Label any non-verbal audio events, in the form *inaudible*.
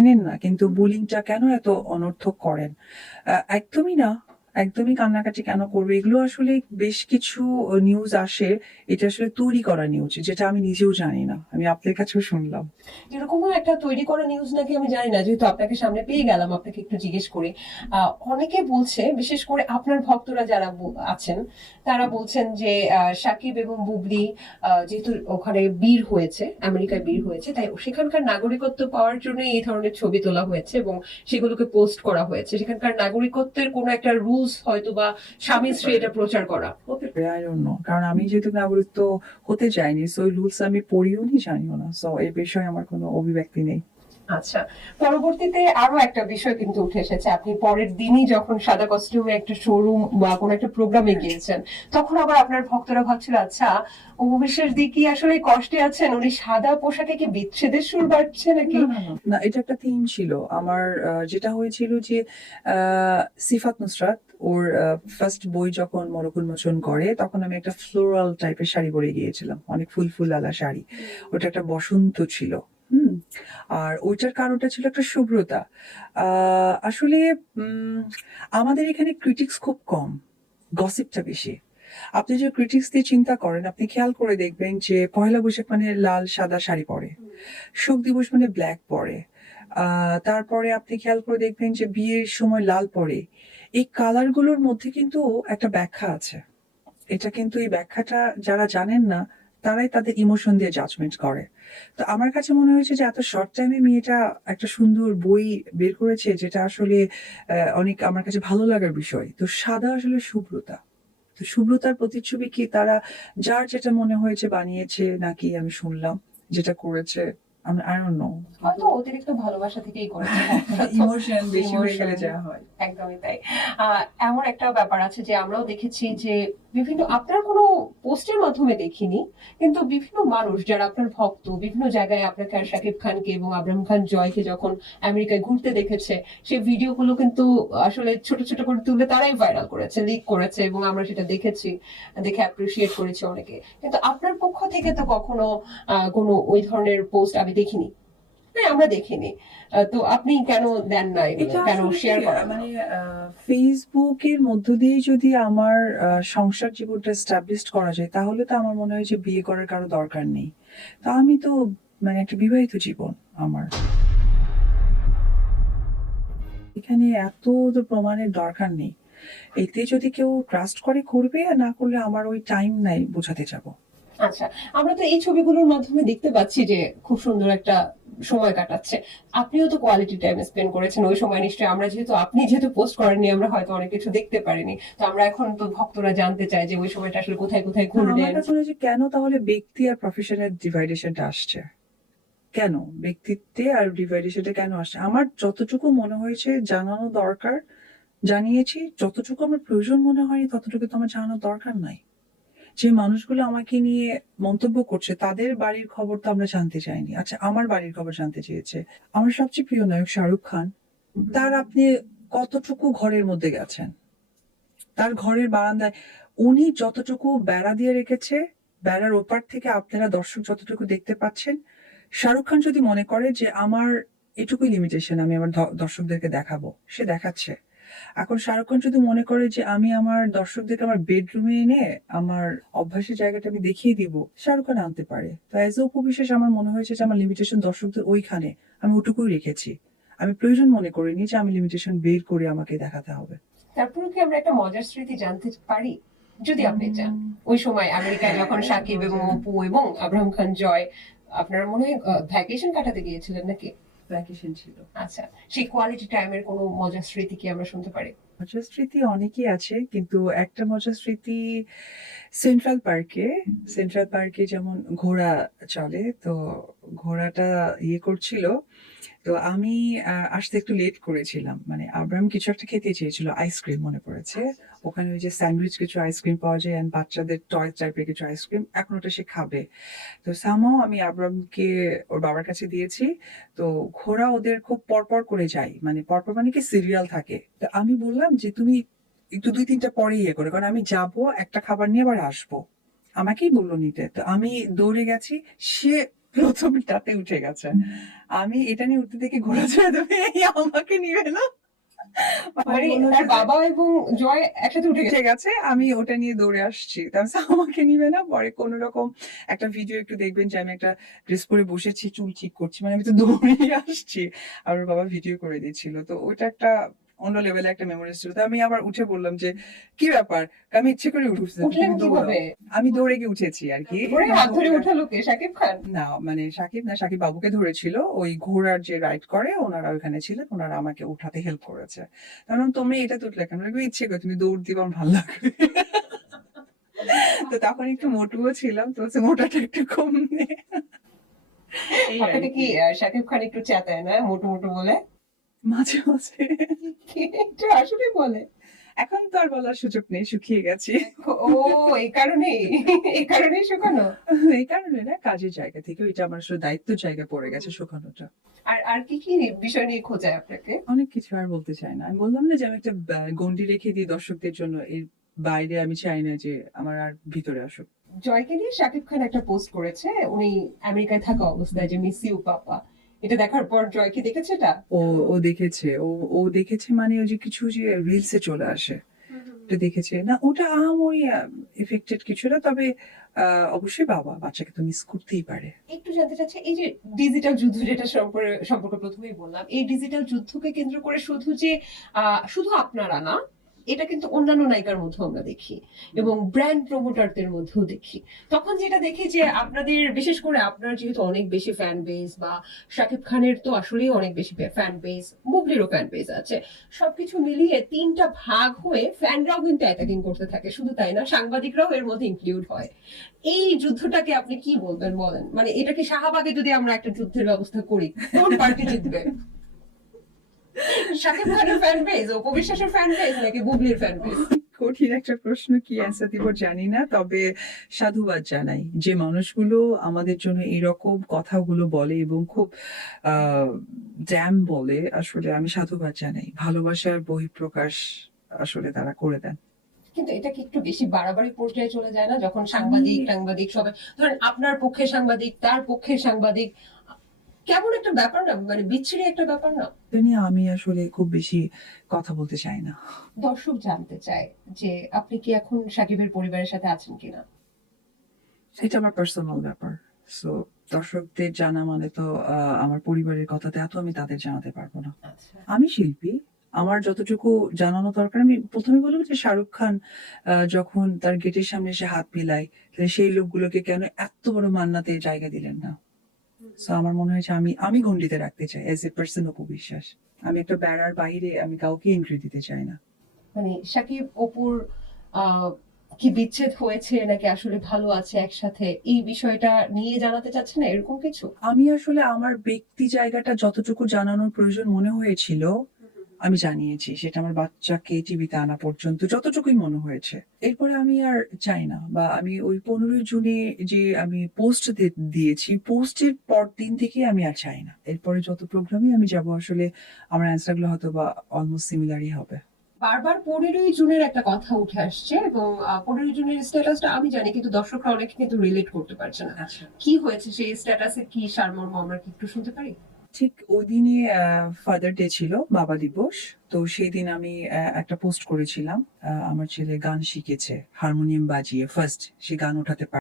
না কিন্তু বুলিংটা কেন এত অনর্থক করেন? একদমই না। একদমই কান্নাকাটি কেন করবে? এগুলো আসলে বেশ কিছু নিউজ আসে। এটা আসলে তৈরি করা নিউজ যেটা আমি নিজেও জানি না। আমি আপনার কাছেও শুনলাম। এরকমও একটা তৈরি করা নিউজ নাকি আমি জানি না, যেহেতু আপনাকে সামনে পেয়ে গেলাম, আপনাকে একটু জিজ্ঞেস করে। অনেকে বলছে, বিশেষ করে আপনার ভক্তরা যারা আছেন, তারা বলছেন যে সাকিব এবং বুবলি যেহেতু ওখানে বীর হয়েছে, আমেরিকায় বীর হয়েছে, তাই সেখানকার নাগরিকত্ব পাওয়ার জন্য এই ধরনের ছবি তোলা হয়েছে এবং সেগুলোকে পোস্ট করা হয়েছে। সেখানকার নাগরিকত্বের কোনো একটা রুলস হয়তো বা স্বামী স্ত্রী এটা প্রচার করা। হতে পারে আই ডোন্ট নো কারণ আমি যেহেতু নাগরিক তো হতে চাইনি। সো ওই রুলস আমি পড়িও নি জানিও না। সো এই বিষয়ে আমার কোনো অভিব্যক্তি নেই। আচ্ছা পরবর্তীতে আরও একটা বিষয় কিন্তু উঠে এসেছে। আপনি পরের দিনই যখন সাদা কস্টিউমে একটা শোরুম বা কোনো একটা প্রোগ্রামে গিয়েছেন তখন আবার আপনার ভক্তরা ভাবছিল আচ্ছা উপবিশেষ দিকে আসলে কষ্টে আছেন উনি সাদা পোশাকে কি বিচ্ছেদের সুর বাড়ছে নাকি? না, এটা একটা থিম ছিল। আমার যেটা হয়েছিল যে আহ, সিফাত নুসরাত ওর ফার্স্ট বই যখন মরক উন্মোচন করে, তখন আমি একটা ফ্লোরাল টাইপের শাড়ি পরে গিয়েছিলাম। অনেক ফুল ফুল আলা শাড়ি। ওটা একটা বসন্ত ছিল, হুম? আর ওইটার কারণটা ছিল একটা শুভ্রতা। আসলে আমাদের এখানে ক্রিটিক্স খুব কম গসিপটা বেশি। আপনি যে ক্রিটিক্স দিয়ে চিন্তা করেন, আপনি খেয়াল করে দেখবেন যে পয়লা বৈশাখ মানে লাল, সাদা শাড়ি পরে শোক দিবস মানে ব্ল্যাক পরে। তারপরে আপনি খেয়াল করে দেখবেন যে বিয়ের সময় লাল পরে। এই কালারগুলোর মধ্যে কিন্তু একটা ব্যাখ্যা আছে। এটা কিন্তু এই ব্যাখ্যাটা যারা জানেন না, তারাই তাদের ইমোশন দিয়ে জাজমেন্ট করে। তো আমার কাছে মনে হয়েছে যে এত শর্ট টাইমে মেয়েটা একটা সুন্দর বই বের করেছে, যেটা আসলে অনেক আমার কাছে ভালো লাগার বিষয়। তো সাদা আসলে শুভ্রতা তো শুভ্রতার প্রতিচ্ছবি কি তারা, যার যেটা মনে হয়েছে বানিয়েছে নাকি আমি শুনলাম, যেটা করেছে। আমি আই ডোন্ট নো হয়তো অতিরিক্ত ভালোবাসা থেকেই করেছে ইমোশন *laughs* বেশি হয়ে গেলে যা হয়। একদমই তাই। আহ, এমন একটা ব্যাপার আছে যে আমরাও দেখেছি যে বিভিন্ন, আপনার কোনো পোস্টের মাধ্যমে দেখিনি, কিন্তু বিভিন্ন মানুষ যারা আপনার ভক্ত, বিভিন্ন জায়গায় আপনাকে আর শাকিব খানকে এবং আব্রাহাম খান জয়কে যখন আমেরিকায় ঘুরতে দেখেছে সেই ভিডিওগুলো কিন্তু আসলে ছোট ছোট করে তুলে তারাই ভাইরাল করেছে লিক করেছে এবং আমরা সেটা দেখেছি, দেখে অ্যাপ্রিসিয়েট করেছি অনেকে। কিন্তু আপনার পক্ষ থেকে তো কখনো কোনো ওই ধরনের পোস্ট আমি দেখিনি? হ্যাঁ আমরা দেখিনি। তো আপনি কেন দেন না কেন শেয়ার করেন? মানে ফেসবুকের মধ্য দিয়ে যদি আমার সংসার জীবনটা এস্টাবলিশ করা যায় তাহলে তো আমার মনে হয় যে বিয়ে করার কারও দরকার নেই। তো আমি তো মানে একটা বিবাহিত জীবন আমার। এখানে এত তো প্রমাণের দরকার নেই। এতে যদি কেউ ট্রাস্ট করে করবে না করলে আমার ওই টাইম নাই বোঝাতে যাব। আচ্ছা আমরা তো এই ছবিগুলোর মাধ্যমে দেখতে পাচ্ছি যে খুব সুন্দর একটা সময় কাটাচ্ছে। আপনিও তো কোয়ালিটি টাইম স্পেন্ড করেছেন ওই সময় নিশ্চয়ই আমরা যেহেতু আপনি যেহেতু পোস্ট করেননি আমরা হয়তো অনেক কিছু দেখতে পারিনি। তো আমরা এখন তো ভক্তরা জানতে চাই যে ওই সময়টা আসলে কোথায় কোথায় ঘুরলেন কেন তাহলে ব্যক্তি আর প্রফেশনের ডিভাইডেশনটা আসছে? কেন? ব্যক্তিত্বে আর ডিভাইডেশনটা কেন আসছে? আমার যতটুকু মনে হয়েছে জানানো দরকার জানিয়েছি। যতটুকু আমার প্রয়োজন মনে হয়নি ততটুকু তো আমার জানানোর দরকার নাই। যে মানুষগুলো আমাকে নিয়ে মন্তব্য করছে, তাদের বাড়ির খবর তো আমরা জানতে চাইনি। আচ্ছা আমার বাড়ির খবর জানতে চেয়েছে। আমার সবচেয়ে প্রিয় নায়ক শাহরুখ খান, তার আপনি কতটুকু ঘরের মধ্যে গেছেন? তার ঘরের বারান্দায় উনি যতটুকু বেড়া দিয়ে রেখেছে, বেড়ার ওপার থেকে আপনারা দর্শক যতটুকু দেখতে পাচ্ছেন, শাহরুখ খান যদি মনে করে যে আমার এটুকুই লিমিটেশন আমি আমার দর্শকদেরকে দেখাবো, সে দেখাচ্ছে। এখন শাহরুখ খান যদি মনে করে যে আমি আমার দর্শকদেরকে আমার বেডরুমে এনে আমার অভ্যাসের জায়গাটা আমি দেখিয়ে দিব শাহরুখ খান আনতে পারে। তো অ্যাজ এ উপবিশেষ আমার মনে হয়েছে যে আমার লিমিটেশন দর্শকদের ওইখানে আমি ওটুকুই রেখেছি। আমি প্রয়োজন মনে করিনি যে আমি লিমিটেশন বের করে আমাকে দেখাতে হবে। তারপরে কি আমরা একটা মজার স্মৃতি জানতে পারি? যদি আপনি চান। ওই সময় আমেরিকায় যখন সাকিব এবং অপু এবং আব্রাহাম খান জয় আপনারা মনে হয় ভ্যাকেশন কাটাতে গিয়েছিলেন নাকি? ভ্যাকেশন ছিল। আচ্ছা সেই কোয়ালিটি টাইমের কোনো মজার স্মৃতি কি আমরা শুনতে পারি? মজার স্মৃতি অনেকই আছে কিন্তু একটা মজার স্মৃতি সেন্ট্রাল পার্কে সেন্ট্রাল পার্কে যেমন ঘোড়া চলে তো ঘোড়াটা ইয়ে করছিল তো আমি আসতে একটু লেট করেছিলাম। মানে আব্রাহাম কিছু একটা খেতে চেয়েছিল আইসক্রিম মনে পড়েছে। ওখানে ওই যে স্যান্ডউইচ কিছু আইসক্রিম পাওয়া যায় অ্যান্ড বাচ্চাদের টয় টাইপের কিছু আইসক্রিম এখন ওটা সে খাবে। তো সামাও আমি আব্রামকে ওর বাবার কাছে দিয়েছি। তো ঘোড়া ওদের খুব পরপর করে যায়। মানে পরপর মানে কি সিরিয়াল থাকে। তো আমি বললাম যে, তুমি একটু দুই তিনটা পরে ইয়ে করে। কারণ আমি যাব, একটা খাবার নিয়ে আবার আসব। আমাকেই বলল নিতে। তো আমি দৌড়ে গেছি। সে প্রথমটাতে উঠে গেছে। আমি এটা নিয়ে উঠতে দেখে ঘোরা ছেড়ে দেবে আমাকে নিবে না। মানে বাবা এবং জয় একসাথে উঠে গেছে। উঠে গেছে আমি ওটা নিয়ে দৌড়ে আসছি। তারপর আমাকে নিবে না পরে কোন রকম একটা ভিডিও একটু দেখবেন যে আমি একটা ড্রেস পরে বসেছি চুল ঠিক করছি মানে আমি তো দৌড়েই আসছি। আর ওর বাবা ভিডিও করে দিয়েছিল। তো ওটা একটা অন্য লেভেলে একটা মেমোরিজ ছিল। তো আমি আবার উঠে বললাম যে কি ব্যাপার? আমি ইচ্ছে করে উঠেছি। উঠলেন কীভাবে আমি দৌড়ে গিয়ে উঠেছি আর কি। ধরে হাত ধরে উঠালো কে? শাকিব খান? না মানে সাকিব না সাকিব বাবুকে ধরেছিল। ওই ঘোড়ার যে রাইড করে ওনারা ওখানে ছিলেন। ওনারা আমাকে উঠাতে হেল্প করেছে। কারণ তুমি এটা তুললে কেন? ইচ্ছে করে তুমি দৌড় দিবা আমার ভালো লাগবে। তো তখন একটু মোটুও ছিলাম তো মোটাটা একটু কম নে। আপনাকে কি শাকিব খান একটু চেতায় না মোটো মোটো বলে? মাঝে মাঝে। আসলে বলে। এখন তো আর বলার সুযোগ নেই শুকিয়ে গেছি। ও এই কারণেই এই কারণেই শুকানো? এই কারণে না কাজের জায়গা থেকে ওইটা আমার আসলে দায়িত্ব জায়গা পড়ে গেছে শুকানোটা। আর আর কি কি বিষয় নিয়ে খোঁজায় আপনাকে? অনেক কিছু আর বলতে চাই না। আমি বললাম না যে আমি একটা গণ্ডি রেখে দিই দর্শকদের জন্য। এর বাইরে আমি চাই না যে আমার আর ভিতরে আসুক। জয়কে নিয়ে শাকিব খান একটা পোস্ট করেছে। উনি আমেরিকায় থাকা অবস্থায় যে মিস ইউ পাপা। এটা দেখার পর জয় কি দেখেছে এটা? ও ও দেখেছে। ও ও দেখেছে মানে ওই যে কিছু যে রিলসে চলে আসে। ওটা দেখেছে। না ওটা আহামরি এফেক্টেড কিছু না তবে অবশ্যই বাবা বাচ্চাকে তো মিস করতেই পারে। একটু জানতে চাচ্ছি এই যে ডিজিটাল যুদ্ধ যেটা সম্পর্কে সম্পর্কে প্রথমেই বললাম এই ডিজিটাল যুদ্ধকে কেন্দ্র করে শুধু যে শুধু আপনারা না এটা কিন্তু অন্যান্য নায়িকার মধ্যেও আমরা দেখি এবং ব্র্যান্ড প্রমোটারদের মধ্যেও দেখি। তখন যেটা দেখি যে আপনাদের বিশেষ করে আপনার যেহেতু অনেক বেশি ফ্যান বেস বা শাকিব খানের তো আসলেই অনেক বেশি ফ্যান বেস বুবলিরও ফ্যান বেস আছে সবকিছু মিলিয়ে তিনটা ভাগ হয়ে ফ্যানরাও কিন্তু অ্যাটাকিং করতে থাকে শুধু তাই না সাংবাদিকরাও এর মধ্যে ইনক্লুড হয়। এই যুদ্ধটাকে আপনি কি বলবেন বলেন? মানে এটাকে শাহবাগে যদি আমরা একটা যুদ্ধের ব্যবস্থা করি কোন পার্টি জিতবে শাকিব খানের ফ্যান বেস উপবিশ্বাসের ফ্যান বেস নাকি বুবলির ফ্যান বেস কঠিন একটা প্রশ্ন কি অ্যান্সার দিব জানি না তবে সাধুবাদ জানাই যে মানুষগুলো আমাদের জন্য এরকম কথাগুলো বলে এবং খুব ড্যাম বলে আসলে আমি সাধুবাদ জানাই। ভালোবাসার বহিঃপ্রকাশ আসলে তারা করে দেন। কিন্তু এটা কি একটু বেশি বাড়াবাড়ি পর্যায়ে চলে যায় না? যখন সাংবাদিক সাংবাদিক সবাই ধরেন আপনার পক্ষে সাংবাদিক তার পক্ষে সাংবাদিক কেমন একটা ব্যাপার না মানে বিচ্ছিরি একটা ব্যাপার না? এটা নিয়ে আমি আসলে খুব বেশি কথা বলতে চাই না। দর্শক জানতে চায় যে আপনি কি এখন সাকিবের পরিবারের সাথে আছেন কিনা? এটা আমার পার্সোনাল ব্যাপার। সো দর্শকদের জানা মানে তো আমার পরিবারের কথাতে এত আমি তাদের জানাতে পারব না। আচ্ছা। আমি শিল্পী আমার যতটুকু জানানো দরকার আমি প্রথমে বলব যে শাহরুখ খান যখন তার গেটের সামনে এসে হাত মিলায় সেই লোকগুলোকে কেন এত বড় মান্নাতে জায়গা দিলেন না? সো আমার মনে হয় যে আমি আমি গণ্ডিতে রাখতে চাই এজ এ পার্সন অপবিশ্বাস। আমি একটা বেড়ার বাইরে আমি কাউকে এন্ট্রি দিতে চাই না। মানে সাকিব অপুর কি বিচ্ছেদ হয়েছে নাকি আসলে ভালো আছে একসাথে? এই বিষয়টা নিয়ে জানাতে চাচ্ছে না এরকম কিছু? আমি আসলে আমার ব্যক্তি জায়গাটা যতটুকু জানানোর প্রয়োজন মনে হয়েছিল আমি জানিয়েছি সেটা আমার বাচ্চাকে টিভিতে আনা পর্যন্ত যতটুকুই মনে হয়েছে। এরপরে আমি আর চাই না বা আমি ওই পনেরোই জুনে যে আমি পোস্ট দিয়েছি পোস্টের পর দিন থেকে আমি আর চাই না। এরপরে যত প্রোগ্রামে আমি যাব আসলে আমার অ্যান্সারগুলো হয়তো বা অলমোস্ট সিমিলারই হবে। বারবার পনেরোই জুনের একটা কথা উঠে আসছে এবং পনেরোই জুনের স্ট্যাটাসটা আমি জানি কিন্তু দর্শকরা অনেকে কিন্তু রিলেট করতে পারছে না। আচ্ছা। কি হয়েছে? সেই স্ট্যাটাসে কি সারমর্ম আমরা কি একটু শুনতে পারি? ঠিক ওই দিনে ফাদার ডে ছিল, বাবা দিবস। তো সেই দিন আমি একটা পোস্ট করেছিলাম আমার ছেলে গান শিখেছে হারমোনিয়াম বাজিয়ে ফার্স্ট সে গান ওঠাতে